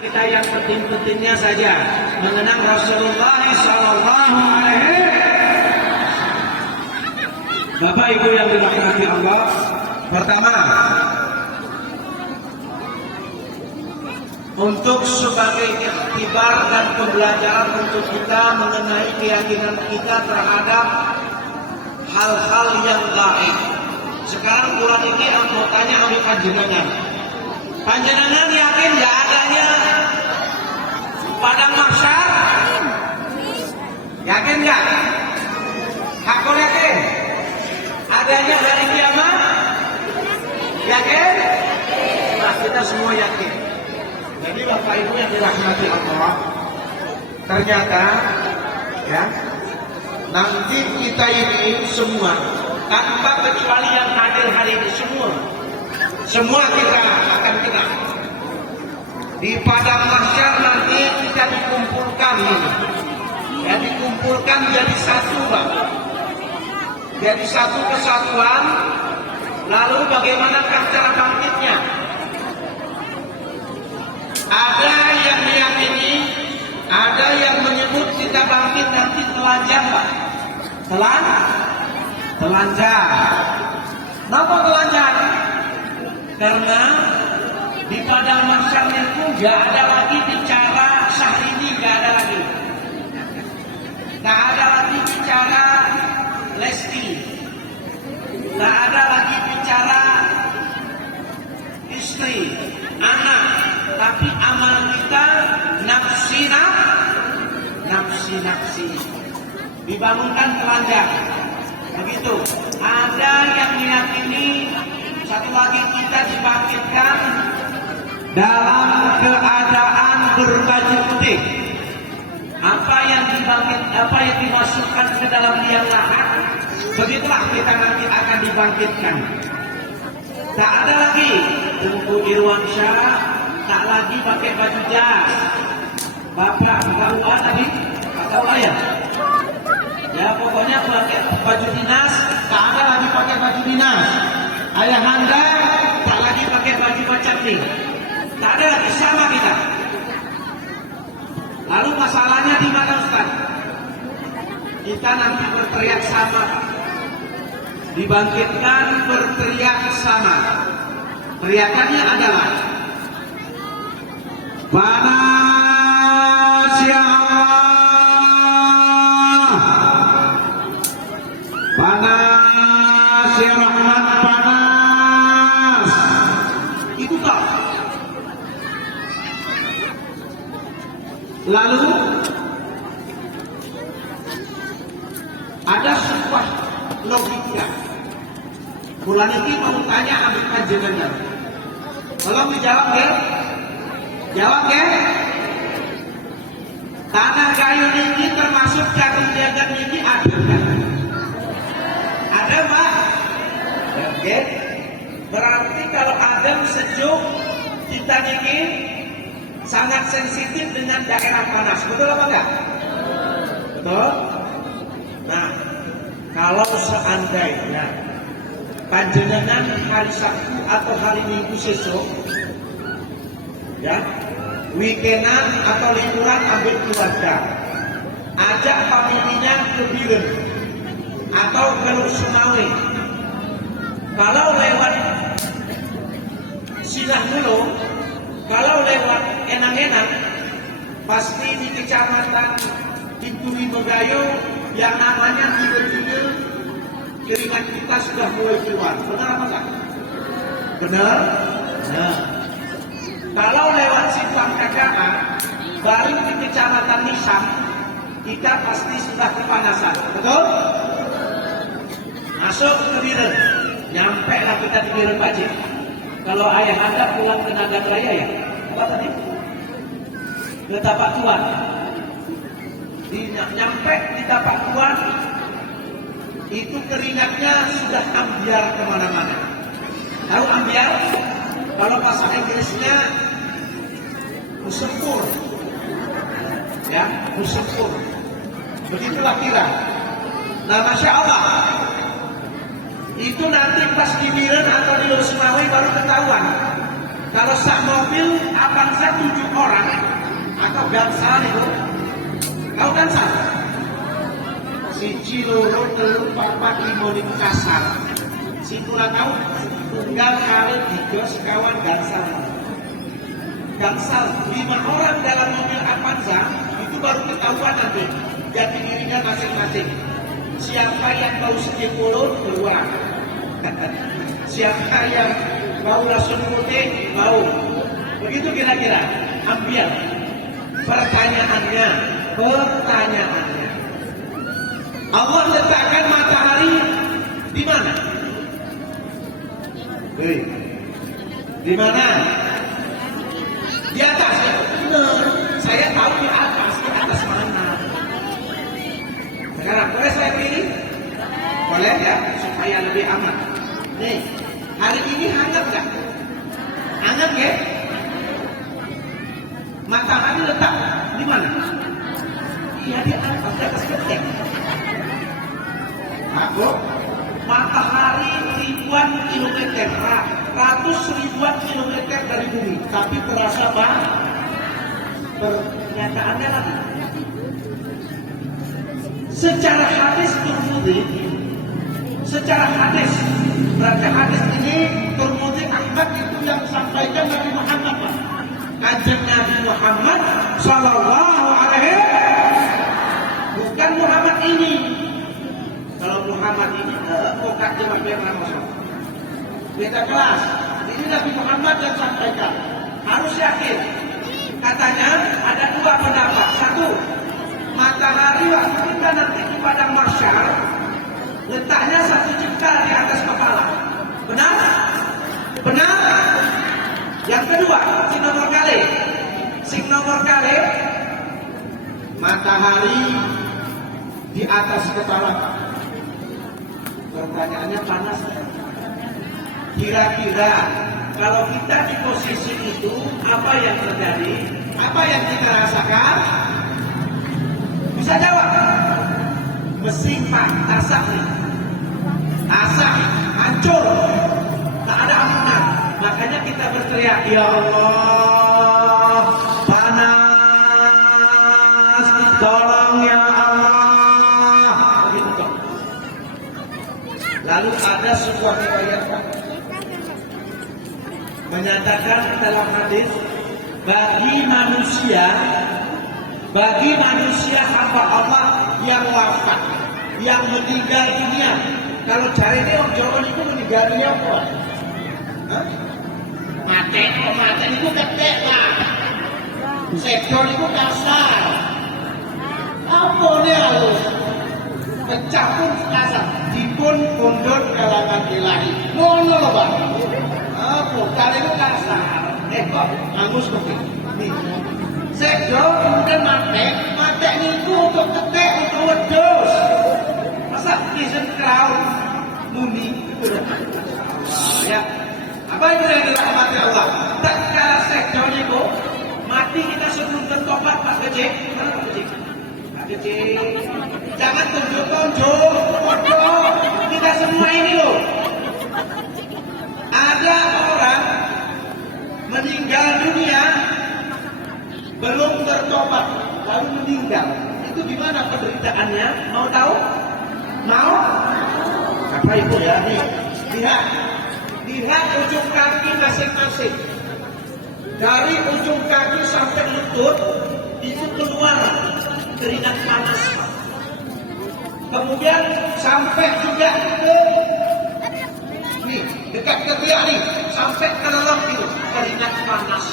Kita yang penting-pentingnya saja mengenang Rasulullah Sallallahu Alaihi Wasallam. Bapak Ibu yang dirahmati Allah, pertama, untuk sebagai ikhtibar dan pembelajaran untuk kita mengenai keyakinan kita terhadap hal-hal yang gaib. Sekarang Quran ini mau tanya oleh panjenengan. Panjenengan yakin tidak adanya padang mahsyar? Yakin nggak? Hakul yakin? Adanya hari kiamat? Yakin? Nah, kita semua yakin. Jadi Bapak Ibu yang dirahmati Allah, ternyata ya nanti kita ini semua tanpa kecuali yang hadir hari ini semua kita akan kena di padang mahsyar. Nanti kita dikumpulkan ini, ya dikumpulkan jadi satu, Pak. Jadi satu kesatuan. Lalu bagaimanakah cara bangkitnya? Ada yang meyakini, ada yang menyebut kita bangkit nanti telanjang, Pak. Telanjang. Kenapa telanjang? Karena di padang mahsyar itu nggak ada lagi bicara Syahrini, nggak ada lagi. Nggak ada lagi bicara Lesti. Nggak ada lagi bicara istri, anak. Tapi amal kita nafsi. Dibangunkan telanjang. Begitu. Ada yang meyakini satu lagi kita dibangkitkan dalam keadaan berbaju putih. Apa yang dimasukkan ke dalam liang lahat, begitulah kita nanti akan dibangkitkan. Tak ada lagi Tengku Irwansyah, tak lagi pakai baju jas. Bapak KUA tadi, tahu ya? Ya pokoknya pakai baju dinas, tak ada lagi pakai baju dinas. Ayahanda tak lagi pakai baju macam ini. Tak ada lagi, sama kita. Lalu masalahnya di mana, Ustaz? Kita nanti berteriak sama. Dibangkitkan berteriak sama. Teriakannya adalah panas ya Allah, panas ya Rahman, panas. Itu tak. Lalu ada sebuah logika. Bulan ini mau tanya ambil kajiannya. Tolong dijawab ya. Jawab ya. Tanah kayu ini termasuk jarum jagat ini ada kan? Ada, Pak? Oke. Berarti kalau Adam sejuk, kita ini sangat sensitif dengan daerah panas. Betul apa enggak? Betul? Nah, kalau seandainya panjenengan hari Sabtu atau hari Minggu sesuk, ya, weekendan atau liburan ambil keluarga, ajak familinya ke Biren atau ke Sumawe. Kalau lewat Silah Mulu, kalau lewat Enang-Enang, pasti di kecamatan Tinturi Megayo yang namanya Biren-Biren, keringat kita sudah mulai keluar. Benar apa enggak? Benar? Nah, kalau lewat Simpang KKA, baru di kecamatan Nisam, kita pasti sudah kepanasan. Betul? Masuk ke Biren, nyampe lah kita di Biren Pajik. Kalau ayah anda pulang ke Nagan Raya ya, apa tadi? Ke Tapak Tuan. Nyampe di Tapak Tuan, itu keringatnya sudah ambiar kemana-mana. Tahu ambiar? Kalau bahasa Inggrisnya musempur, ya musempur. Begitulah kira. Nah, Masya Allah, itu nanti pas di Biren atau di Sumawe baru ketahuan. Kalau sak mobil Avanza 7 orang, gansal itu. Tahu gansal? Siji loro telu papat lima lima kasar. Si kurang tahu tunggal kali tiga sekawan gansal. Gansal 5 orang dalam mobil Avanza itu baru ketahuan nanti jati dirinya masing-masing. Siapa yang bau sedikit mulut keluar. Siapa yang bau langsung putih bau. Begitu kira-kira. Ambil pertanyaannya. Allah letakkan matahari di mana? Di mana? Di atas ya? Benar. Saya tahu di atas mana? Sekarang boleh saya pilih? Boleh ya, supaya lebih aman. Nih, hari ini hangat nggak? Hangat ya? Matahari letak di mana? Iya di atas genteng. Aku matahari ribuan kilometer, ratus ribuan kilometer dari bumi, tapi terasa banget. Pernyataannya lagi. Secara hadis Tirmidzi, berarti hadis ini Tirmidzi Ahmad itu yang sampaikan Nabi Muhammad, Kanjeng Nabi Muhammad Sallallahu Alaihi Wasallam, bukan Muhammad ini. Kalau Muhammad ini bukan cuma beda kelas. Ini Nabi Muhammad yang sampaikan. Harus yakin. Katanya ada 2 pendapat. 1, matahari waktu kita nanti di padang mahsyar letaknya 1 jengkal di atas kepala. Benar? Benar? Yang kedua, sing nomor kali matahari di atas kepala. Pertanyaannya panas. Kira-kira kalau kita di posisi itu apa yang terjadi? Apa yang kita rasakan? Bisa jawab? Mesin pak, asap nih. Asap, hancur. Tak ada ampunan. Makanya kita berteriak, ya Allah, panas, tolong ya Allah. Begitu dong. Lalu ada sebuah riwayat menyatakan dalam hadis bagi manusia hamba Allah yang wafat, yang meninggal dunia. Kalau cari ini orang Jawa itu meninggal dunia apa? Mati itu gede lah. Sektor itu kasar. Apa nih harus? Pecah pun kasar. Dipun pundut kalangan ilahi. Ngono loh bang. Apa? Kali itu kasar. Kok angus kopi. Sektor kemudian mati itu untuk ketek, untuk wedus. Masa prison crowd mumi? Ya. Apa itu yang dirahmati Allah? Tak kala sektor itu mati kita sebelum bertobat Pak Kecik. Mana Pak Kecik? Pak Kecik. Jangan tunjuk-tunjuk. Kita semua ini loh. Ada orang meninggal dunia belum bertobat lalu meninggal. Itu gimana penderitaannya? Mau tahu? Mau? Apa itu ya? Nih, lihat ujung kaki masing-masing. Dari ujung kaki sampai lutut itu keluar keringat panas. Kemudian sampai juga ke nih, dekat ketiak nih, sampai ke lelap itu keringat panas.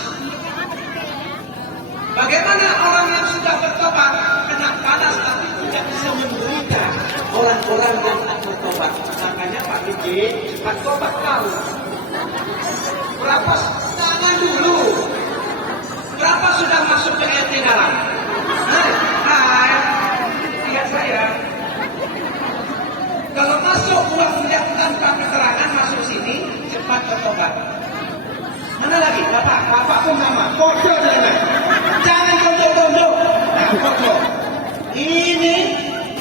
Bagaimana orang yang sudah bertobat kena panas tapi tidak bisa menderita orang-orang yang tak bertobat? Makanya Pak Gigi, cepat tobat tahu. Berapa tangan dulu? Berapa sudah masuk ke RT dalam? Hai, lihat saya. Kalau masuk uang tidak tanpa keterangan masuk sini, cepat bertobat. Mana lagi? Bapak pun sama. Kode jangan. Jangan kode. Nah, kode. Ini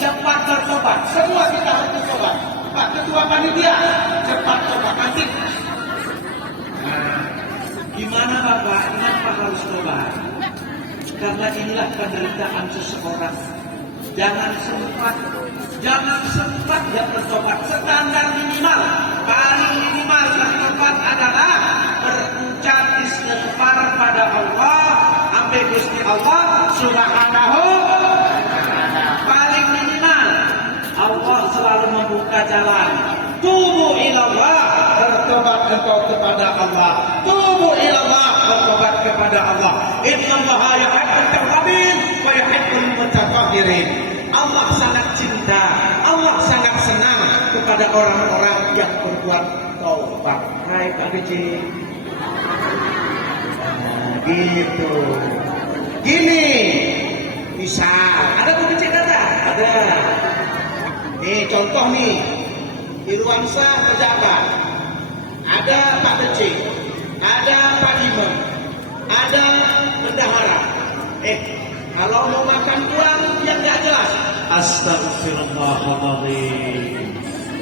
cepat bertobat. Semua kita harus bertobat. Pak Ketua Panitia, cepat tobat nanti. Nah, gimana Bapak? Kenapa harus tobat? Karena inilah penderitaan seseorang. Jangan sempat dia bertobat. Standar minimal, paling minimal bertobat adalah berucap istighfar pada Allah, ambil Gusti Allah Subhanahu. Paling minimal, Allah selalu membuka jalan. Tubu ilallah, bertobat engkau kepada Allah. Tubu ilallah, bertobat kepada Allah. Innallaha yuhibbut tawwabin wa yuhibbul mutatahhirin. Allah sangat cinta, Allah sangat senang kepada orang-orang yang berbuat taubat. Hai Pak Beci. Gitu. Gini. Bisa. Ada Pak Beci kata? Ada. Nih contoh nih. Irwansyah pejabat. Ada Pak Beci. Ada Pak Imam. Ada bendahara. Kalau mau makan uang yang nggak jelas, astagfirullahaladzim.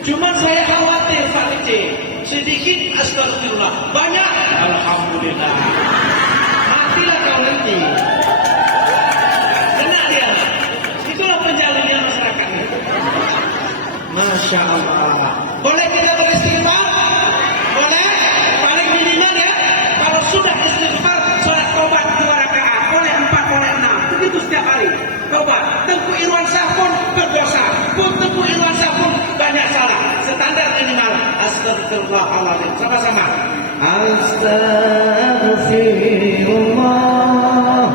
Cuma saya khawatir Pak Beci, sedikit astagfirullah, banyak alhamdulillah. Matilah kau nanti. Kena dia. Itulah penjalinnya masyarakat. Masya Allah. Boleh kita beristighfar? Boleh? Paling minimal ya. Kalau sudah istighfar, sholat tobat 2 rakaat, boleh 4, boleh 6. Begitu setiap hari. Tobat. Tengku Irwansyah pun berdosa. Tengku Irwansyah pun banyak salah. Standar minimal. Astagfirullahaladzim. Sama-sama. Astagfirullah.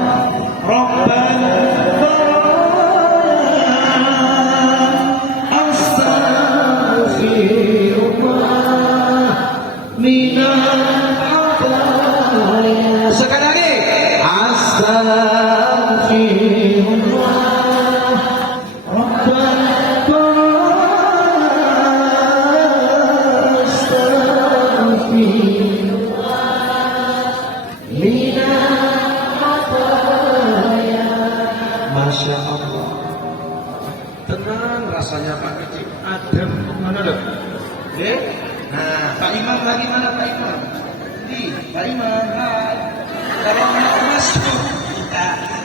Rabbana. Sekali lagi. Astagfirullah. Rabbana astagfirullah. Masya Allah. Tenang rasanya Pak Beci. Adem. Mana dong? Nah, Pak Imam lagi mana Pak Imam? Pak Imam,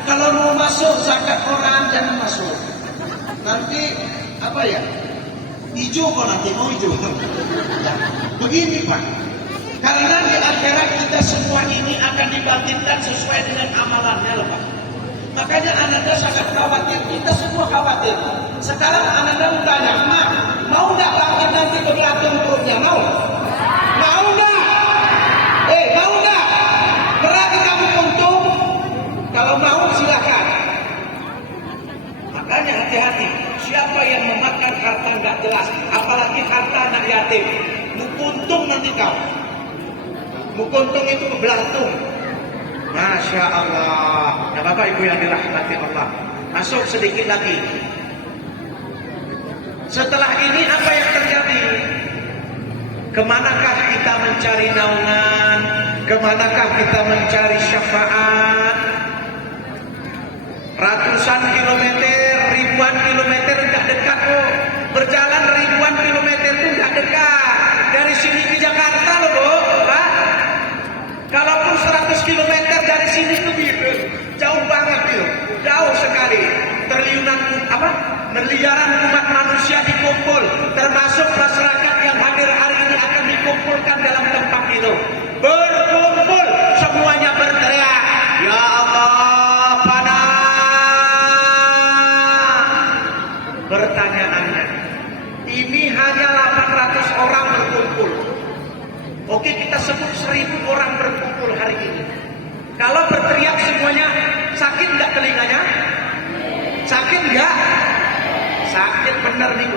kalau mau masuk zakat orang jangan masuk. Nanti apa ya? Hijau kok nanti mau hijau. Begini Pak, karena di akhirat kita semua ini akan dibangkitkan sesuai dengan amalannya loh Pak. Makanya Ananda sangat khawatir, kita semua khawatir. Sekarang Ananda bertanya, mau nggak bangkit nanti beratur perutnya? Mau? Mau nggak? Mau nggak? Berarti kamu untung. Kalau mau silakan. Makanya hati-hati. Siapa yang memakan harta nggak jelas, apalagi harta anak yatim, mukuntung nanti kau. Mukuntung itu belantung. Masya Allah. Nah Bapak Ibu yang dirahmati Allah, masuk sedikit lagi. Setelah ini apa yang terjadi? Kemanakah kita mencari naungan? Kemanakah kita mencari syafaat? Ratusan kilometer, ribuan kilometer tidak dekat kok. Berjalan ribuan kilometer itu tidak dekat. Dari sini ke Jakarta loh Bu, Pak. Kalaupun 100 kilometer dari sini itu jauh banget itu, jauh sekali. Miliaran umat manusia dikumpul, termasuk masyarakat yang hadir hari ini akan dikumpulkan dalam tempat itu. Berkumpul, semuanya berteriak, Ya Allah, panas. Pertanyaannya, ini hanya 800 orang berkumpul. Oke, kita sebut 1000 orang berkumpul hari ini. Kalau berteriak semuanya, sakit nggak telinganya? Sakit nggak? Sakit benar nih,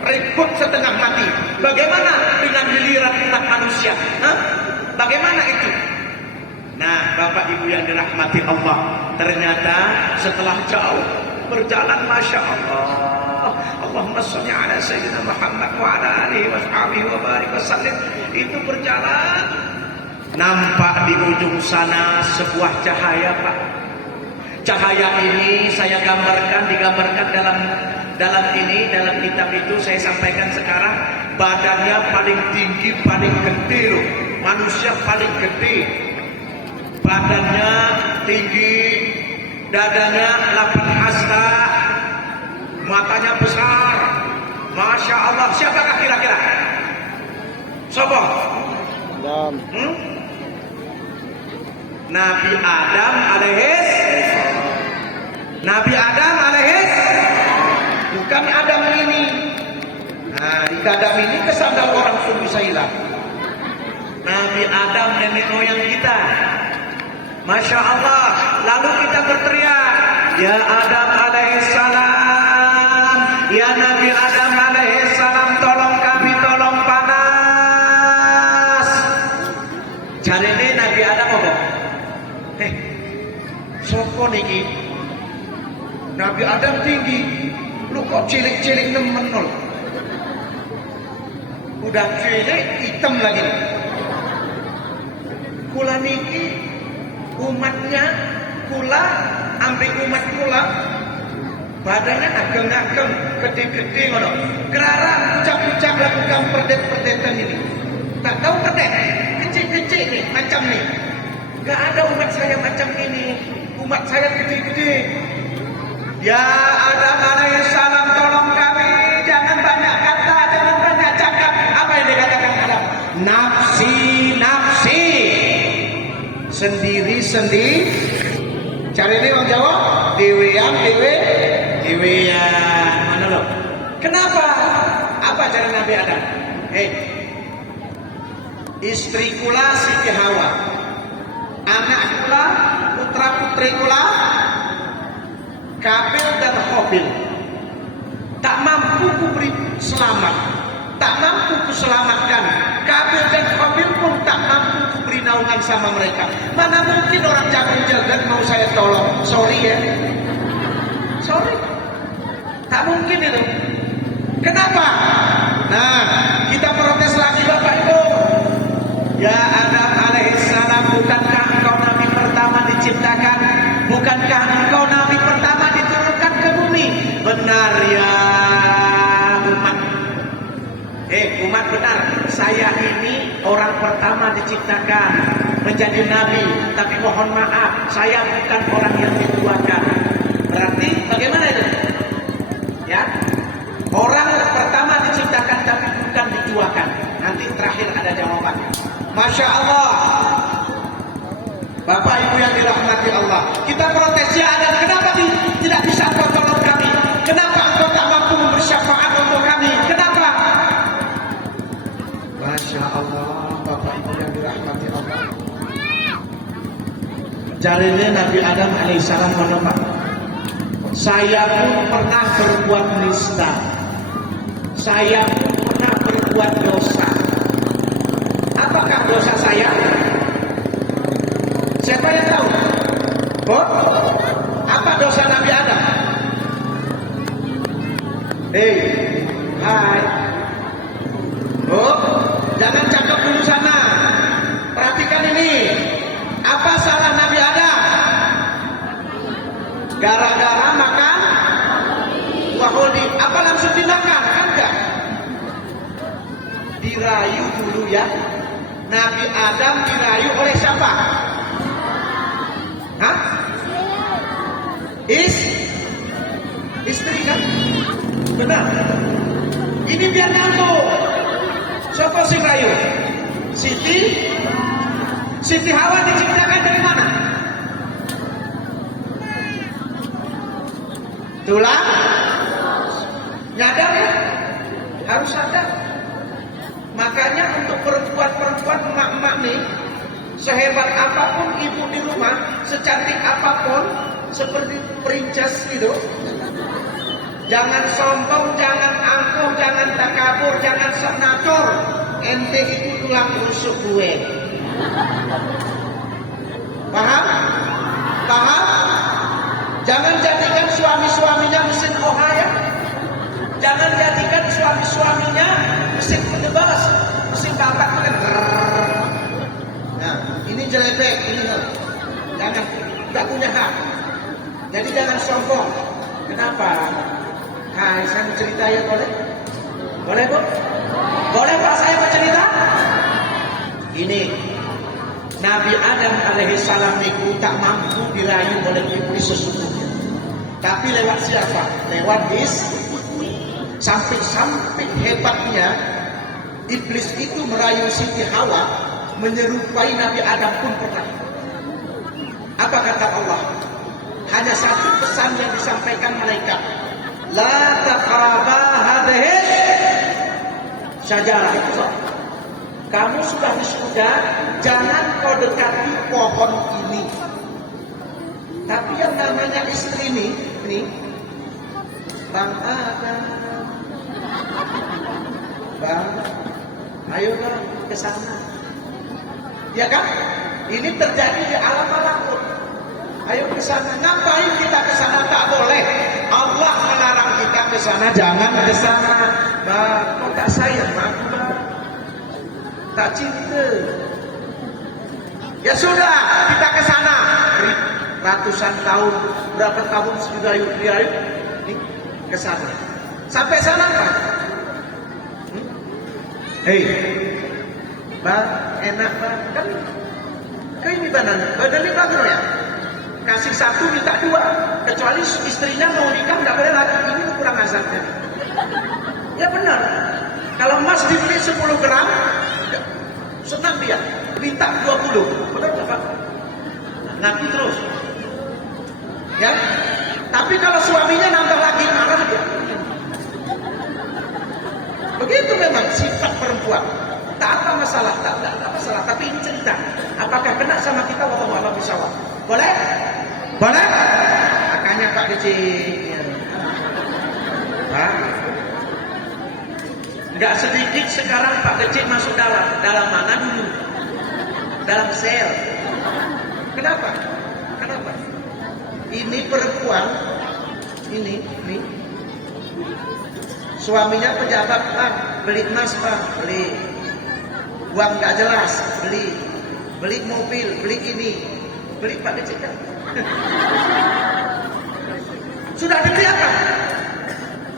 ribut setengah mati. Bagaimana dengan miliaran umat manusia? Bagaimana itu? Nah, Bapak Ibu yang dirahmati Allah, ternyata setelah jauh berjalan, Masya Allah, Allahumma sholli ala Sayyidina Muhammad wa ala alihi wa sahbihi wa barik wa sallim. Itu berjalan, nampak di ujung sana sebuah cahaya Pak. Cahaya ini saya digambarkan dalam kitab itu saya sampaikan sekarang. Badannya paling tinggi, paling gede loh. Manusia paling gede. Badannya tinggi, dadanya 8 hasta, matanya besar, masya Allah. Siapakah kira-kira? Sopo? Adam. Nabi Adam alaihis, bukan Adam ini. Nah, di Adam ini kesandal orang suku Sailah. Nabi Adam nenek moyang kita. Masya Allah. Lalu kita berteriak, ya Adam alaihissalam, ya Nabi Adam alaihissalam, tolong kami, tolong panas. Jarene Nabi Adam apa? Sopo niki? Nabi Adam tinggi, lu kok cilik-cilik nemen nol? Udah cilik, hitam lagi. Kula niki umatnya, kula ambil umat kula badannya ageng-ageng, gede-gede ngono. Kerara ucap-ucap lakukan perdet-perdetan ini. Tak tahu perdet, kecil-kecil nih, macam nih. Gak ada umat saya macam ini. Umat saya gede-gede. Ya Adam alaihissalam, tolong kami, jangan banyak kata, jangan banyak cakap. Apa yang dikatakan Adam? Nafsi, nafsi. Sendiri-sendiri. Cari ini orang Jawa, dewean. Mana lo? Kenapa? Apa cara Nabi Adam? Istri kula Siti Hawa, anak kula, putra putri kula, Kabil dan Habil. Tak mampu kuberi selamat, tak mampu kuselamatkan. Kabil dan Habil pun tak mampu kuberi naungan sama mereka. Mana mungkin orang jagung-jagung mau saya tolong? Sorry ya, sorry, tak mungkin itu. Kenapa? Nah, kita protes lagi Bapak Ibu. Ya Adam alaihissalam, bukankah engkau nabi pertama diciptakan? Bukankah engkau nabi pertama diturunkan ke bumi? Benar ya umat. Umat benar. Saya ini orang pertama diciptakan menjadi nabi. Tapi mohon maaf, saya bukan orang yang dituakan. Berarti bagaimana itu? Ya, orang pertama diciptakan tapi bukan dituakan. Nanti terakhir ada jawaban. Masya Allah. Bapak Ibu yang dirahmati Allah, kita protes ya Adam, kenapa tidak bisa engkau tolong kami? Kenapa engkau tak mampu memberi syafaat untuk kami? Kenapa? Masya Allah, Bapak Ibu yang dirahmati Allah. Jarinya Nabi Adam alaihissalam menolak. Saya pun pernah berbuat nista. Saya pun pernah berbuat dosa. Apakah dosa saya? Siapa yang tahu? Apa dosa Nabi Adam? Hai. Jangan cakap dulu sana. Perhatikan ini. Apa salah Nabi Adam? Gara-gara makan wahuli. Apa langsung dimakan? Kan enggak. Dirayu dulu ya. Nabi Adam dirayu oleh siapa? Hah? Istri kan? Benar. Ini biar ngantuk. Siapa sih rayu? Siti Hawa diciptakan dari mana? Tulang? Nyadar ya? Harus sadar. Makanya untuk perempuan-perempuan emak-emak nih, sehebat apapun ibu di rumah, secantik apapun, seperti princess gitu, jangan sombong, jangan angkuh, jangan takabur, jangan senator. Ente itu tulang rusuk gue. Paham? Paham? Jangan jadikan suami-suaminya mesin ohaya. Jangan jadikan suami-suaminya mesin penebas, mesin babat kan. Nah, ini jelebek, ini jangan, tidak punya hak. Jadi jangan sombong. Kenapa? Hai, saya mau cerita ya, boleh? Boleh Bu? Boleh Pak saya mau cerita? Ini Nabi Adam alaihissalam itu tak mampu dirayu oleh iblis sesungguhnya. Tapi lewat siapa? Lewat sampai hebatnya iblis itu merayu Siti Hawa menyerupai Nabi Adam pun pernah. Apa kata Allah? Hanya satu pesan yang disampaikan malaikat. La taqraba hadhihi syajarah. Itu so. Kamu sudah di surga, jangan kau dekati pohon ini. Tapi yang namanya istri ini Bang Adam, Bang, ayolah ke sana. Ya kan? Ini terjadi di alam malakut. Ayo ke sana. Ngapain kita ke sana? Tak boleh. Allah melarang kita ke sana. Jangan ke sana. Bang, kok tak sayang aku, Bang? Tak cinta. Ya sudah, kita ke sana. Ratusan tahun, berapa tahun sudah yuk ke sana. Sampai sana, Bang. Hei, Bang, enak, Bang. Kan ini badan ini bagus ya. Kasih satu minta dua, kecuali istrinya mau nikah nggak boleh lagi. Ini kurang azabnya. Ya benar. Kalau emas dibeli 10 gram, senang dia. Minta 20, benar nggak Pak? Ngaku terus. Ya. Tapi kalau suaminya nambah lagi marah dia. Begitu memang sifat perempuan. Tak apa masalah, tak masalah. Tapi ini cerita. Apakah kena sama kita? Wallahu a'lam bishawab. Boleh? Boleh? Makanya Pak Dicik. Hah? Enggak sedikit sekarang Pak Dicik masuk dalam mana dulu? Dalam sel. Kenapa? Kenapa? Ini perempuan, ini. Suaminya pejabat, Bang. Beli emas, Bang. Beli. Uang nggak jelas, beli mobil, beli ini, beli Pak Dicik kan? Sudah dibeli apa?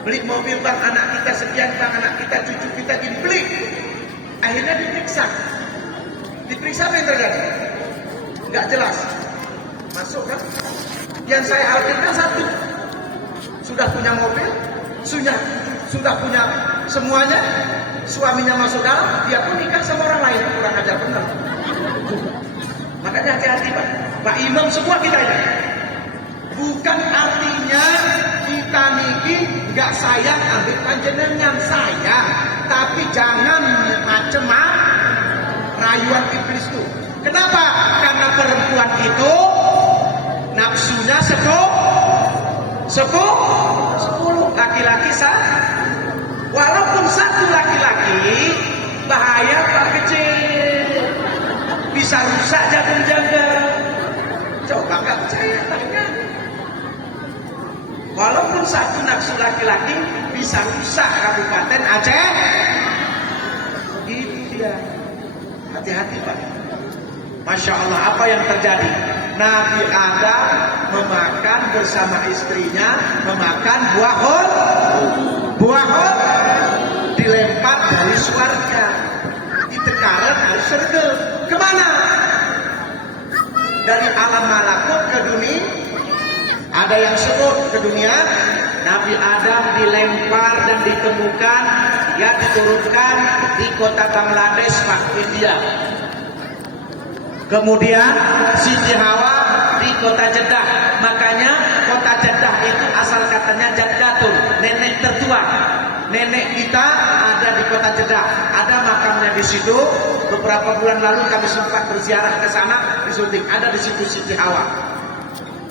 Beli mobil, Bang, anak kita sekian, Bang, anak kita, cucu kita dibeli. Akhirnya diperiksa apa yang terjadi? Nggak jelas. Masuk kan? Yang saya khawatirkan satu, sudah punya mobil, sudah punya semuanya. Suaminya masuk dalam, dia pun nikah sama orang lain. Kurang ajar benar. Makanya hati-hati Pak. Pak Imam semua kita ini. Bukan artinya kita niki nggak sayang ambil panjenengan, sayang. Tapi jangan macam-macam rayuan iblis itu. Kenapa? Karena perempuan itu nafsunya 10, laki-laki walaupun satu laki-laki, bahaya Pak kecil, bisa rusak jagung-jagung. Coba nggak percaya tanya. Walaupun satu nafsu laki-laki bisa rusak Kabupaten Aceh. Itu dia. Hati-hati Pak. Masya Allah, apa yang terjadi? Nabi Adam memakan bersama istrinya, memakan buah hol dilempar dari surga, ditekaran dari surga. Kemana? Dari alam malakut ke dunia. Ada yang sebut ke dunia. Nabi Adam dilempar dan ditemukan, ya diturunkan di kota Bangladesh, Pak, India. Kemudian Siti Hawa di kota Jeddah. Makanya kota Jeddah itu asal katanya Jeddatun, nenek tertua. Nenek kita ada di kota Jeddah, ada makamnya di situ. Beberapa bulan lalu kami sempat berziarah ke sana, di syuting. Ada di situ Siti Hawa.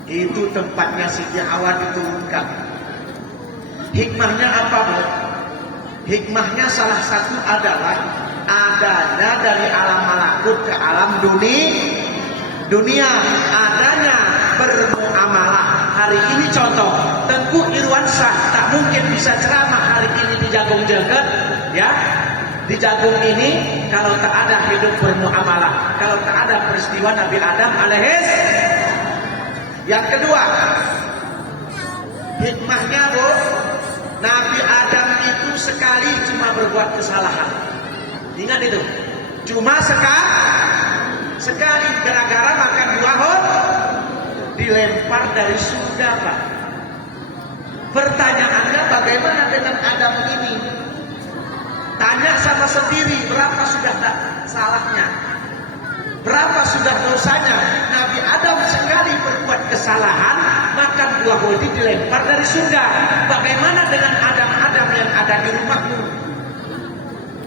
Itu tempatnya Siti Hawa diturunkan. Hikmahnya apa, Bu? Hikmahnya salah satu adalah adanya dari alam malakut ke alam dunia, adanya bermuamalah. Hari ini contoh, Tengku Irwansyah tak mungkin bisa ceramah hari ini di Jagung Jagat, ya. Di Jagung ini kalau tak ada hidup bermuamalah, kalau tak ada peristiwa Nabi Adam alaihis. Yang kedua, hikmahnya, Bu, Nabi Adam itu sekali cuma berbuat kesalahan. Ingat itu, cuma sekali gara-gara makan buah hol dilempar dari surga, Pak. Pertanyaannya bagaimana dengan Adam ini? Tanya sama sendiri, berapa sudah salahnya? Berapa sudah dosanya? Nabi Adam sekali berbuat kesalahan, makan buah bodi dilempar dari surga. Bagaimana dengan Adam-Adam yang ada di rumahmu?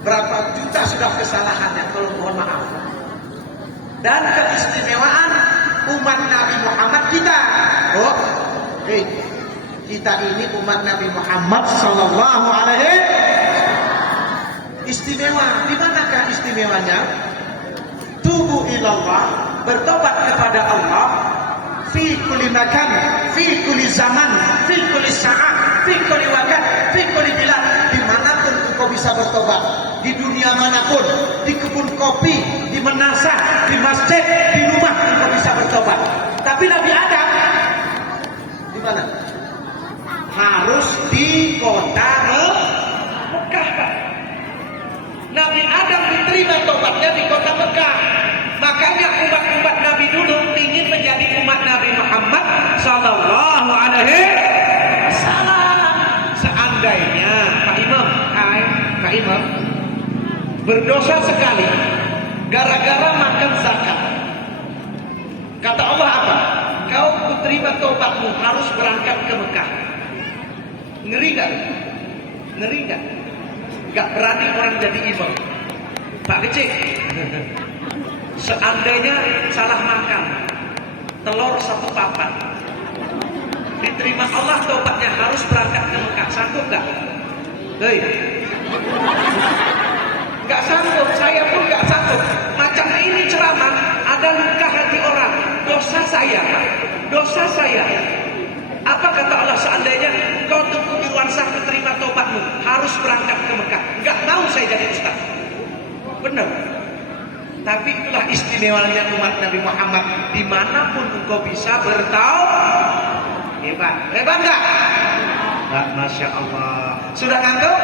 Berapa juta sudah kesalahannya, kalau mohon maaf. Dan keistimewaan umat Nabi Muhammad kita. Oh, kita ini umat Nabi Muhammad Sallallahu Alaihi istimewa. Di manakah istimewanya? Tubu ilallah, bertobat kepada Allah. Fi kulli makan, fi kulli zaman, fi kulli sa'ah, fi kulli wakat, fi kulli bilad. Dimanapun engkau bisa bertobat, di dunia manapun, di kebun kopi, di menasah, di masjid, di rumah engkau bisa bertobat. Tapi Nabi Adam di mana? Harus di kota Mekah, Pak. Nabi Adam diterima tobatnya di kota Mekah. Makanya umat-umat Nabi dulu ingin menjadi umat Nabi Muhammad Sallallahu Alaihi Wasallam. Seandainya Pak Imam, Pak Imam berdosa sekali gara-gara makan zakat. Kata Allah apa? Kau kuterima tobatmu, harus berangkat ke Mekah. Ngeri gak? Ngeri gak? Gak berani orang jadi imam. Pak Kecik, seandainya salah makan telur satu papan, diterima Allah tobatnya, harus berangkat ke Mekah, sanggup gak? Hei, gak sanggup, saya pun gak sanggup. Macam ini ceramah, ada luka hati orang. Dosa saya, Pak, dosa saya. Apa kata Allah, seandainya engkau tunggu Irwansah menerima tobatmu, harus berangkat ke Mekah. Enggak mau saya jadi ustaz. Benar. Tapi itulah istimewanya umat Nabi Muhammad. Dimanapun engkau bisa bertaubat. Hebat. Hebat enggak? Enggak, Masya Allah. Sudah ngantuk?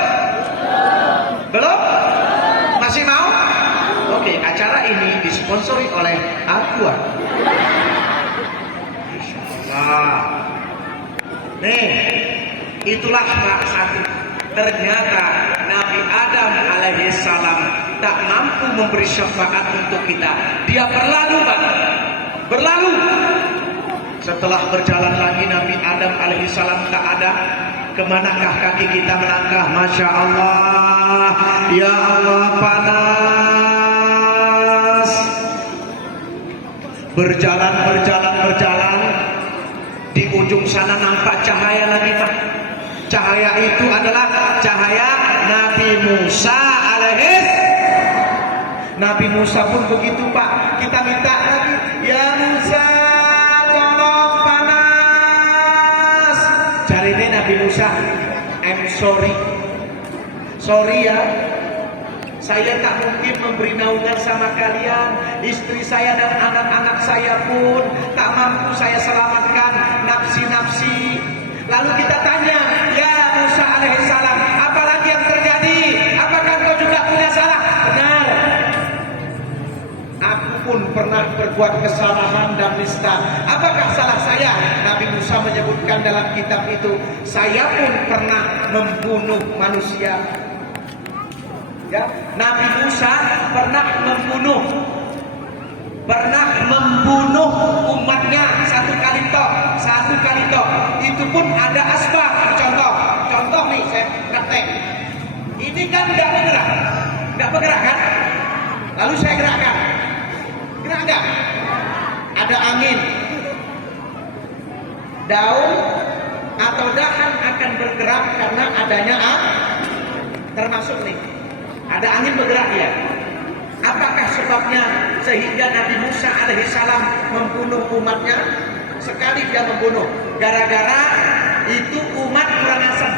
Belum? Masih mau? Oke, acara ini disponsori oleh Aqua. Masya Allah. Nih, itulah satu. Ternyata Nabi Adam alaihissalam tak mampu memberi syafaat untuk kita. Dia berlalu, Pak. Berlalu. Setelah berjalan lagi Nabi Adam alaihissalam tak ada. Kemanakah kaki kita melangkah? Masya Allah. Ya Allah, panas. Berjalan. Di ujung sana nampak cahaya lagi, Pak. Cahaya itu adalah cahaya Nabi Musa alaihis. Nabi Musa pun begitu, Pak. Kita minta lagi, ya Musa, tolong panas. Cari ini Nabi Musa, I'm sorry ya. Saya tak mungkin memberi naungan sama kalian. Istri saya dan anak-anak saya pun tak mampu saya selamatkan. Nafsi. Lalu kita tanya, ya Musa alaihissalam, apalagi yang terjadi? Apakah kau juga punya salah? Benar. Aku pun pernah berbuat kesalahan dan nista. Apakah salah saya? Nabi Musa menyebutkan dalam kitab itu, saya pun pernah membunuh manusia. Ya, Nabi Musa pernah membunuh umatnya satu kali tok. Itu pun ada asbab. Contoh nih, saya praktek. Ini kan nggak bergerak kan? Lalu saya gerak nggak? Ada angin, daun atau dahan akan bergerak karena adanya termasuk nih. Ada angin bergerak ya. Apakah sebabnya sehingga Nabi Musa alaihissalam membunuh umatnya? Sekali dia membunuh, gara-gara itu umat kurang asam.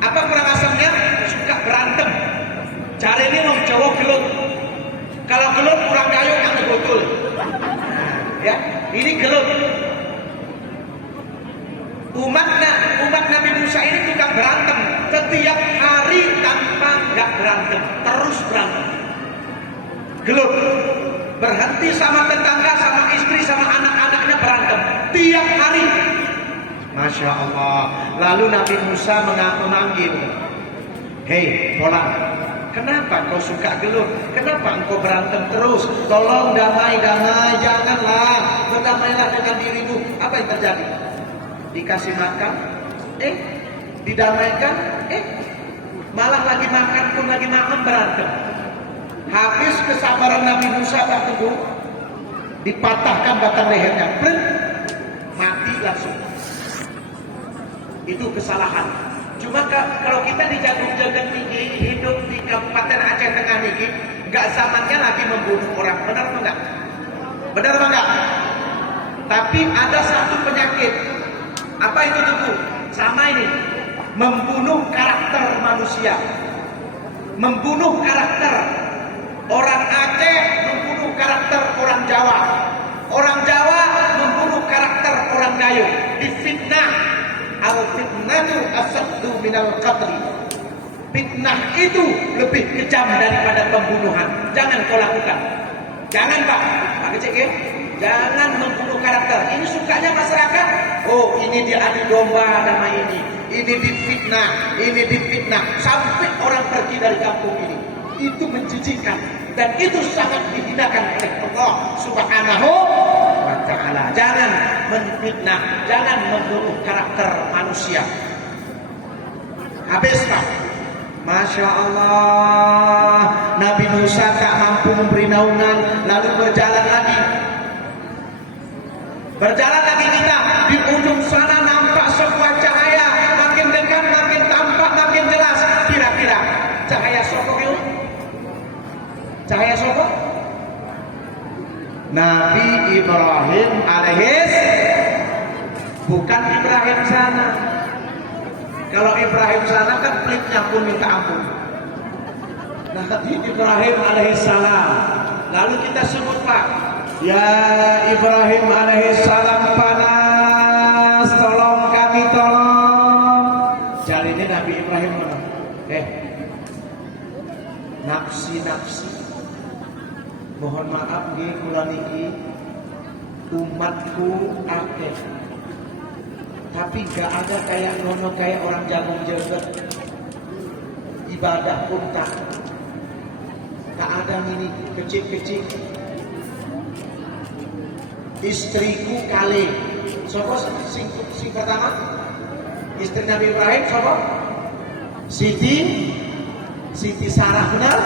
Apa kurang asamnya? Suka berantem. Cari ini mau Jawa gelut. Kalau gelut kurang kayu kan betul. Ya, ini gelut. Umat Nabi Musa ini tukang berantem. Setiap hari tanpa nggak berantem, terus berantem. Gelut. Berhenti sama tetangga, sama istri, sama anak-anaknya berantem. Tiap hari. Masya Allah. Lalu Nabi Musa memanggil, hei Polang, kenapa kau suka gelut? Kenapa engkau berantem terus? Tolong damai-damai, janganlah. Berdamailah dengan dirimu. Apa yang terjadi? Dikasih makan, didamaikan, malah lagi makan pun lagi makan berantem. Habis kesabaran Nabi Musa tak tunggu, dipatahkan batang lehernya, mati langsung. Itu kesalahan. Cuma kalau kita di Jagung Jagat ini hidup di Kabupaten Aceh Tengah ini, nggak zamannya lagi membunuh orang, benar apa enggak? Benar apa enggak? Tapi ada satu penyakit. Apa itu tubuh? Sama ini, membunuh karakter manusia, membunuh karakter orang Aceh, membunuh karakter orang Jawa, orang Jawa membunuh karakter orang Gayo, difitnah. Al-fitnatu asaddu minal qatli. Fitnah itu lebih kejam daripada pembunuhan. Jangan kau lakukan. Jangan Pak Kecik ya. Jangan membunuh karakter. Ini sukanya masyarakat. Oh, ini diadu domba nama ini. Ini difitnah. Sampai orang pergi dari kampung ini. Itu menjijikkan dan itu sangat dihinakan oleh Allah Subhanahu wa ta'ala. Jangan menfitnah, jangan membunuh karakter manusia. Habis Pak. Masya Allah. Nabi Musa tak mampu memberi naungan, lalu berjalan lagi. Berjalan lagi kita. Di ujung sana nampak sebuah cahaya. Makin dekat, makin tampak, makin jelas. Kira-kira cahaya sokok itu? Cahaya sokok? Nabi Ibrahim alaihis. Bukan Ibrahim sana. Kalau Ibrahim sana kan pelitnya pun minta ampun. Nah, Ibrahim alaihissalam. Lalu kita sebut Pak, ya Ibrahim alaihissalam panas, tolong kami tolong. Jadinya Nabi Ibrahim mana? Nafsi. Mohon maaf nggih kula niki umatku akeh. Tapi gak ada kayak nono kayak orang Jagung Jagat. Ibadah pun tak ada ini kecil-kecil. Istriku kali. Sopo sing pertama? Istri Nabi Ibrahim sopo? Siti Sarah benar?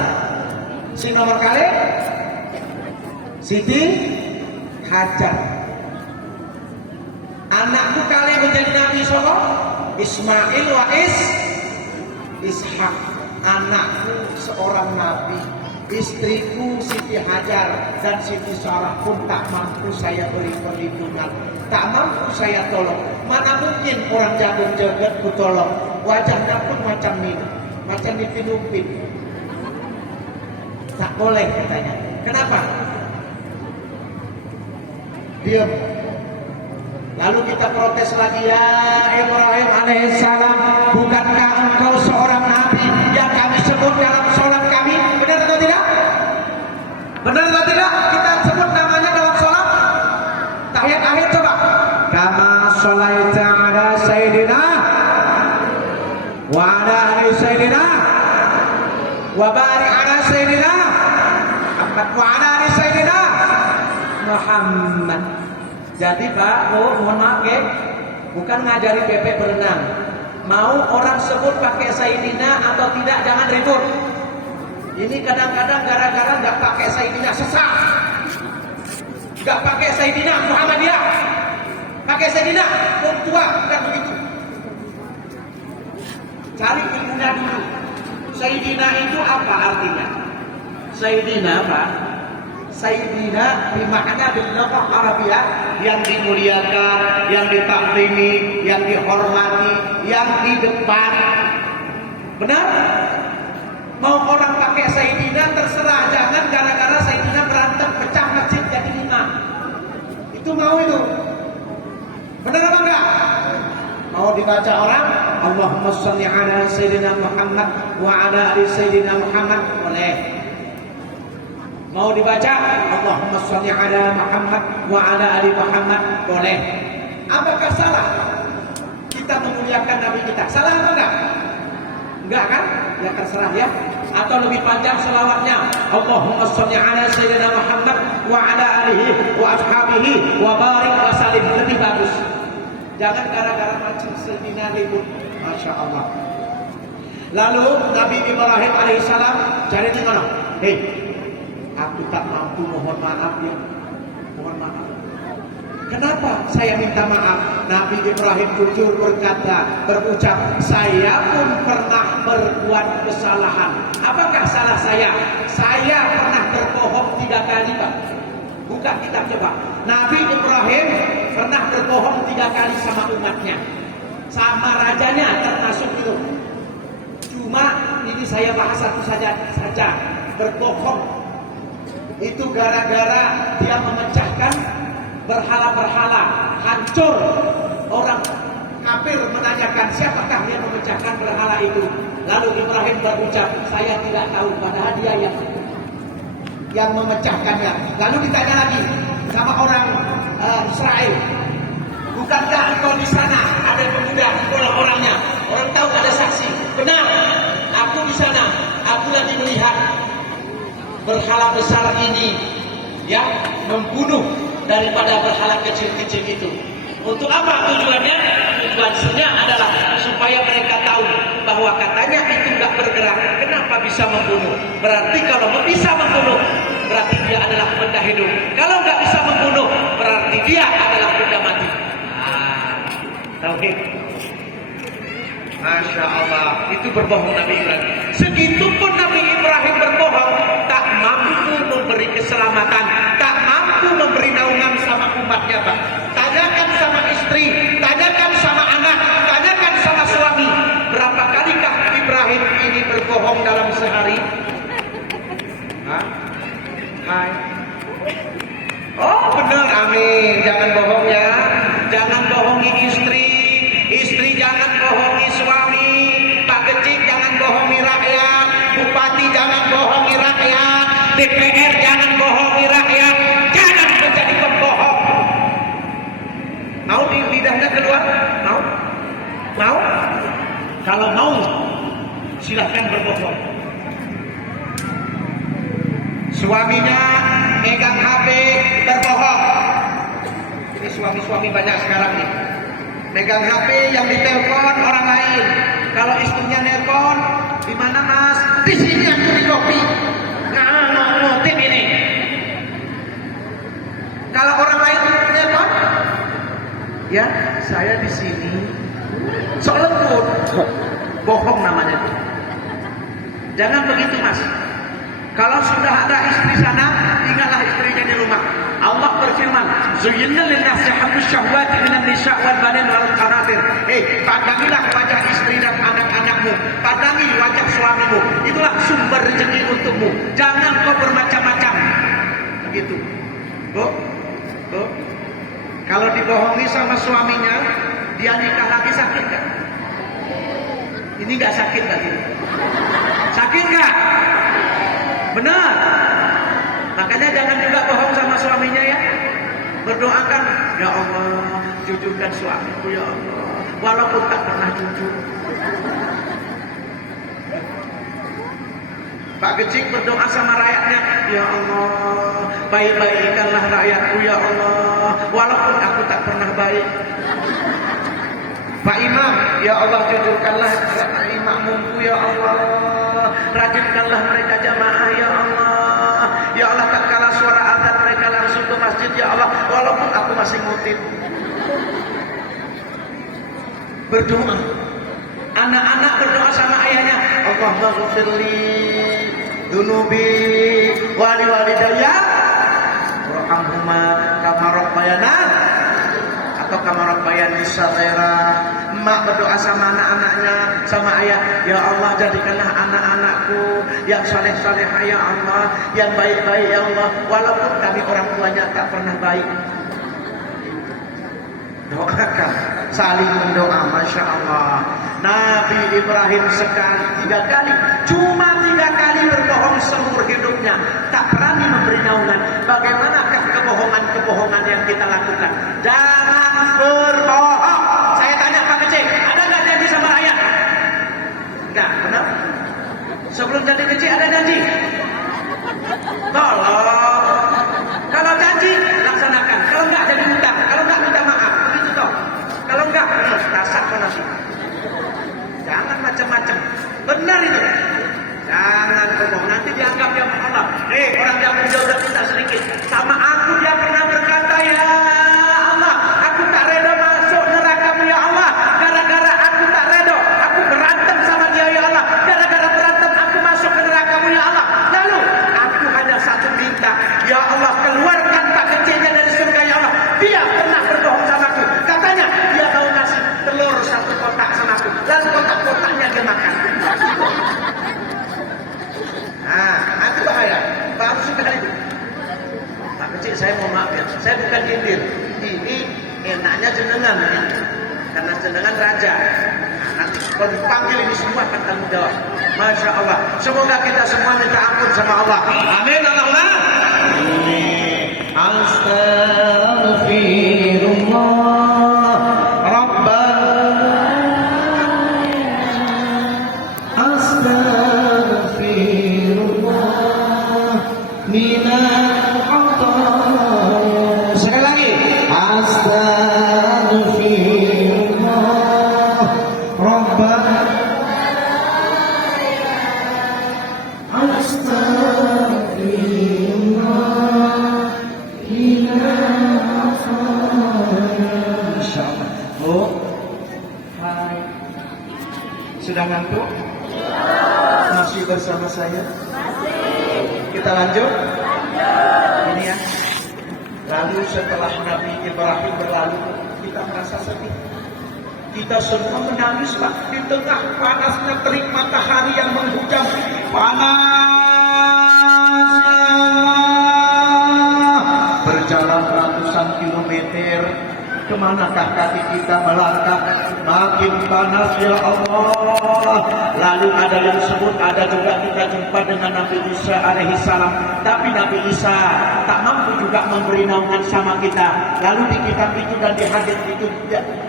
Si nomor kali? Siti Hajar. Anakku kali menjadi Nabi sopo? Ismail wa Ishak. Anakku seorang Nabi. Istriku Siti Hajar dan Siti Sarah pun tak mampu saya beri perlindungan, tak mampu saya tolong. Mana mungkin orang Jagung Jagat ku tolong? Wajahnya pun macam ini, macam dipinupin. Tak boleh katanya. Kenapa? Diam. Lalu kita protes lagi, ya Ibrahim alaihissalam, bukankah engkau seorang nabi yang kami sebut dalam sholat kami? Benar atau tidak? Benar atau tidak? Kita sebut namanya dalam sholat. Tahiyat akhir coba. Kama sholaita ala sayyidina wa ala ali sayyidina wa barik ala sayyidina Muhammad wa ala ali sayyidina Muhammad. Jadi Pak, mohon maaf ya, bukan ngajari bebek berenang. Mau orang sebut pakai Sayyidina atau tidak, jangan ribut. Ini kadang-kadang gara-gara nggak pakai Sayyidina sesat, nggak pakai Sayyidina Muhammadiyah, pakai Sayyidina orang tua, bukan begitu. Cari ilmunya dulu. Sayyidina itu apa artinya? Sayyidina Pak, Sayyidina bermakna bil lughah Arabiyah yang dimuliakan, yang ditakrimi, yang dihormati, yang di depan. Benar? Mau orang pakai Sayyidina terserah, jangan gara-gara Sayyidina berantem pecah masjid jadi 5. Itu mau itu. Benar apa enggak? Mau dibaca orang Allahumma shalli ala Sayyidina Muhammad wa ala ali Sayyidina Muhammad boleh. Mau dibaca Allahumma shalli ala Muhammad wa ala ali Muhammad boleh. Apakah salah? kita memuliakan Nabi kita. Salah apa enggak? Enggak kan? Ya terserah ya. Atau lebih panjang selawatnya. Allahumma sholli ala sayyidina Muhammad wa ala alihi wa ashabihi wa barik wa salim. Lebih bagus. Jangan gara-gara mancing sedina ribut. Masya Allah. Lalu Nabi Ibrahim alaihissalam cari di mana? Hei, aku tak mampu, mohon maaf ya. Mohon maaf. Kenapa saya minta maaf? Nabi Ibrahim jujur berucap, saya pun pernah berbuat kesalahan. Apakah salah saya? Saya pernah berbohong 3 kali, Pak. Buka kitab coba. Nabi Ibrahim pernah berbohong 3 kali sama umatnya, sama rajanya termasuk itu. Cuma ini saya bahas satu saja. Berbohong itu gara-gara dia memecahkan berhala-berhala, hancur. Orang kafir menanyakan siapakah yang memecahkan berhala itu. Lalu Ibrahim berucap, saya tidak tahu, padahal dia yang memecahkannya. Lalu ditanya lagi sama orang Israel, bukankah engkau di sana ada pemuda, orang-orangnya, orang tahu ada saksi. Benar, aku di sana, aku lagi melihat berhala besar ini yang membunuh daripada berhala kecil-kecil itu. Untuk apa tujuannya? Tujuannya adalah supaya mereka tahu bahwa katanya itu nggak bergerak, kenapa bisa membunuh? Berarti kalau bisa membunuh, berarti dia adalah benda hidup. Kalau nggak bisa membunuh, berarti dia adalah benda mati. Tauhid. Masya Allah, itu berbohong Nabi Ibrahim. Segitupun Nabi Ibrahim berbohong, tak mampu memberi keselamatan, tak mampu memberi naungan sama umatnya, Pak. Tanyakan sama istri, tanyakan sama anak, tanyakan sama suami. Berapa kalikah Ibrahim ini berbohong dalam sehari? Hah? Hai. Oh benar, amin. Jangan bohong ya. Jangan bohongi istri. Istri jangan bohongi suami. Pak Kecik jangan bohongi rakyat. Bupati jangan bohongi rakyat. DPR jangan bohongi rakyat. Jangan menjadi pembohong. Mau di lidahnya keluar? Mau? Mau? Kalau mau, silahkan berbohong. Suaminya megang HP berbohong. Ini suami-suami banyak sekarang nih. Megang HP yang ditelepon orang lain. Kalau istrinya nelpon, di mana Mas? Di sini aku di kopi. Nah, motif ini. Kalau orang lain nelpon, ya saya di sini. Sok lembut, bohong namanya. Jangan begitu Mas. Kalau sudah ada istri sana, ingatlah istrinya di rumah. Allah berfirman, "Zuyyina lin-nasi hubbus syahwati minan nisa' wal banin wal qanatir." Pandangilah wajah istri dan anak-anakmu, pandangi wajah suamimu. Itulah sumber rezeki untukmu. Jangan kau bermacam-macam. Begitu. Bu. Kalau dibohongi sama suaminya, dia nikah lagi sakit enggak? Ini enggak sakit lagi. Sakit enggak? Benar. Makanya jangan juga bohong sama suaminya ya. Berdoakan, ya Allah, jujurkan suamiku ya Allah, walaupun tak pernah jujur. Pak Kecik berdoa sama rakyatnya, ya Allah, baik-baikkanlah rakyatku ya Allah, walaupun aku tak pernah baik. Pak Imam, ya Allah, jujurkanlah imamku ya Allah, rajinkanlah mereka jamaah ya Allah. Ya Allah, tak kalah suara azan mereka langsung ke masjid ya Allah, walaupun aku masih ngutip. Berdoa. Anak-anak berdoa sama ayahnya, Allahumma ghfirli dunubi wali walidayya warhamhuma kama rabbayana atau kama rabbayani shaghira. Emak berdoa sama anak-anaknya, sama ayah, ya Allah, jadikanlah anak-anakku yang saleh-saleh ya Allah, yang baik-baik ya Allah, walaupun kami orang tuanya tak pernah baik. Doakan, saling mendoa, Masya Allah. Nabi Ibrahim sekali 3 kali, cuma 3 kali berbohong seumur hidupnya, tak berani memberi naungan. Bagaimanakah kebohongan-kebohongan yang kita lakukan? Jangan berbohong. Saya tanya Pak Kecik, kecil ada janji? Tolong. Kalau janji, laksanakan. Kalau enggak, jadi hutang. Kalau enggak, minta maaf. Begitu toh. Kalau enggak, dasar kau nanti. Jangan macam-macam. Benar itu. Jangan bohong. Nanti dianggap dia Allah. Orang yang menjauh dan minta sedikit. Sama aku dia pernah berkata, ya Allah, aku tak reda masuk neraka-Mu ya Allah. Gara-gara aku tak reda, aku berantem sama dia ya Allah. Gara-gara berantem aku masuk ke neraka-Mu ya Allah. Lalu aku hanya satu minta, ya Allah, keluarkan tak kecilnya dari surga ya Allah. Dia pernah berbohong sama aku. Katanya dia mau ngasih telur satu kotak sama aku. Lalu kotak-kotaknya dia makan. Nah, itu bahaya. Baru sekali. Pak kecil, saya mau maaf ya. Saya bukan nyindir. Ini enaknya jenengan ya. Karena jenengan raja. Nah, nanti kalau dipanggil ini semua akan tanggung jawab. Masya Allah. Semoga kita semua minta ampun sama Allah. Amin. Allahumma. Astaghfirullah. Rabbana. Astaghfirullah. Minal khataaya. Sekali lagi. Astaghfirullah. Rabbana. Astaghfirullah. Minal khataaya. Insyaallah. Oh. Hai. Sudah ngantuk? Masih bersama saya? Kita lanjut? Ini ya. Lalu setelah Nabi Ibrahim berlalu, kita merasa sedih. Kita semua menangis Pak di tengah panasnya terik matahari yang menghujam. Panas. Berjalan ratusan kilometer. Kemanakah kaki kita melangkah? Makin panas ya Allah. Lalu ada yang sebut, ada juga kita jumpa dengan Nabi Isa alaihi salam. Tapi Nabi Isa tak mampu juga memberi naungan sama kita. Lalu di kitab itu dan di hadis itu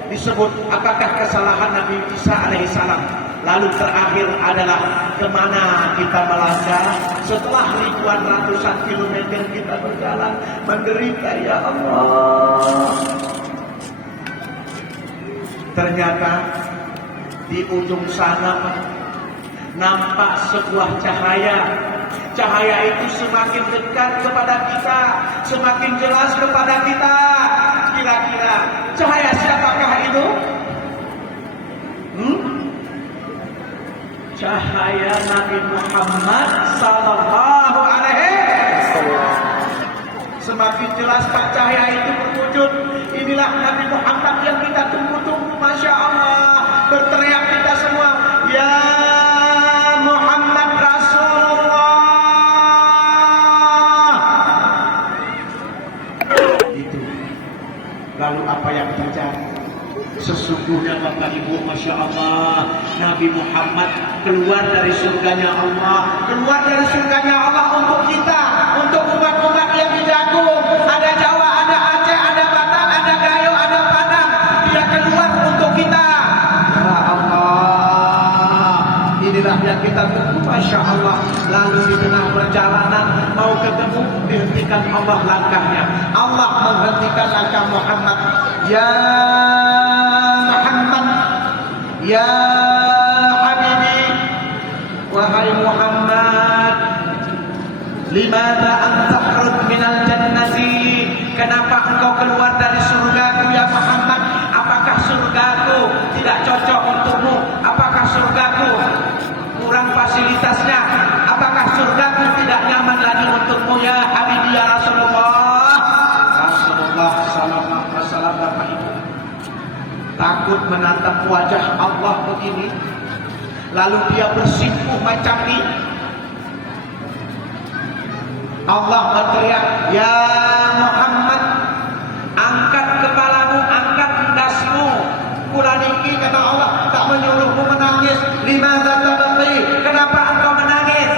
disebut apakah kesalahan Nabi Isa alaihi salam. Lalu terakhir adalah kemana kita melangkah setelah ribuan ratusan kilometer kita berjalan menderita ya Allah. Ternyata di ujung sana nampak sebuah cahaya. Cahaya itu semakin dekat kepada kita, semakin jelas kepada kita. Kira-kira cahaya siapakah itu? Cahaya Nabi Muhammad sallallahu alaihi wasallam. Semakin jelas Pak cahaya itu berwujud. Inilah Nabi Muhammad yang kita tunggu-tunggu. Masya Allah. Berteriak kita semua, ya Muhammad Rasulullah. Itu. Lalu apa yang terjadi? Sesungguhnya Bapak Ibu, Masya Allah, Nabi Muhammad keluar dari surganya Allah. Keluar dari surganya Allah untuk kita, untuk umat-umat yang di Jagung. Ada Jawa, ada Aceh, ada Batak, ada Gayo, ada Padang. Dia keluar untuk kita. Ya Allah, inilah yang kita tunggu. Masya Allah. Lalu di tengah perjalanan mau ketemu, dihentikan Allah langkahnya. Allah menghentikan langkah Muhammad. Ya Muhammad, ya Habibi, wahai Muhammad, limadha anta kharaj minal jannati? Kenapa engkau keluar dari surgaku ya Muhammad? Apakah surgaku tidak cocok untukmu? Apakah surgaku kurang fasilitasnya? Apakah surgaku tidak nyaman lagi untukmu ya Habibi ya Rasulullah? Rasulullah sallallahu alaihi wasallam Bapak Ibu takut menatap wajah Allah begini. Lalu dia bersimpuh macam ini. Allah berteriak, ya Muhammad, angkat kepalamu, angkat endasmu. Kulaniki kata Allah, tak menyuruhmu menangis. Limadza tabqi? Kenapa engkau menangis?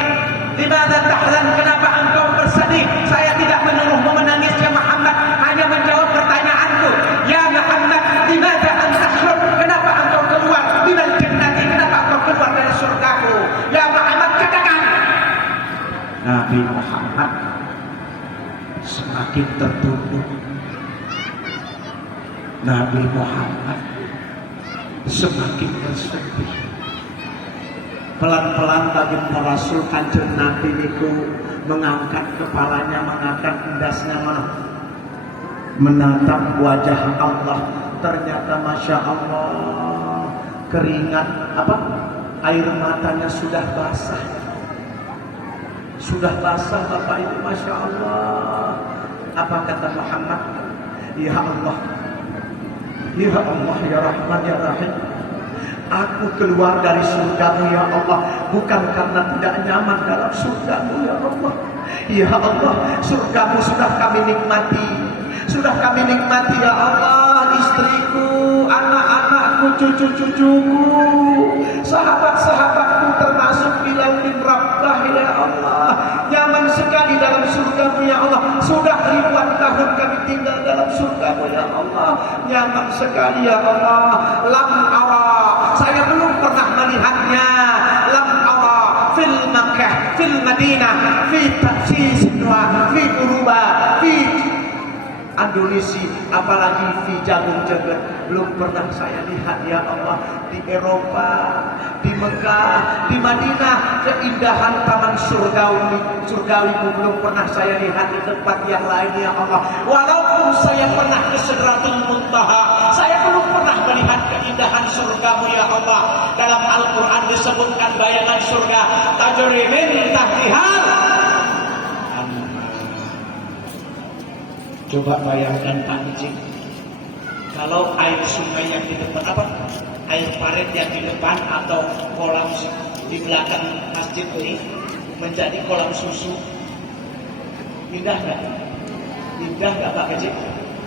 Limadza tahzan? Kenapa engkau bersedih? Saya tidak menyuruhmu menangis ya Muhammad, hanya menjawab pertanyaanku. Ya Muhammad, limadza anta kharaj? Kenapa engkau keluar minal jannati? Kenapa engkau keluar dari surgaku? Ya Muhammad, katakan, semakin tertunduk. Nabi Muhammad semakin bersedih. Pelan-pelan baginda Rasul Kanjeng Nabi niku mengangkat kepalanya, mengangkat endasnya menatap wajah Allah. Ternyata Masya Allah, keringat air matanya sudah basah. Sudah basah Bapak Ibu, Masya Allah. Apa kata Muhammad? Ya Allah, ya Allah, ya Rahman, ya Rahim, aku keluar dari surgamu ya Allah, bukan karena tidak nyaman dalam surgamu ya Allah. Ya Allah, surgamu sudah kami nikmati. Sudah kami nikmati ya Allah, istriku, anak-anakku, cucu-cucuku, sahabat-sahabatku, termasuk Bilal bin Rabah ya Allah. Nyaman sekali dalam surgamu ya Allah. Sudah ribuan tahun kami tinggal dalam surgamu ya Allah. Nyaman sekali ya Allah. Lam ara, saya belum pernah melihatnya. Lam ara fil Makkah, fil Madinah, fi Sinwa, fi Uruba, fi Indonesia, apalagi di Jagung Jagat, belum pernah saya lihat ya Allah. Di Eropa, di Mekah, di Madinah, keindahan taman surgawi belum pernah saya lihat di tempat yang lain ya Allah. Walaupun saya pernah ke Sidratul Muntaha, saya belum pernah melihat keindahan surgamu ya Allah. Dalam Al-Quran disebutkan bayangan surga, tajri min tahtihal. Coba bayangkan Pak Ijik, kalau air sungai yang di depan air parit yang di depan atau kolam di belakang masjid ini menjadi kolam susu, indah nggak? Indah nggak Pak Ijik?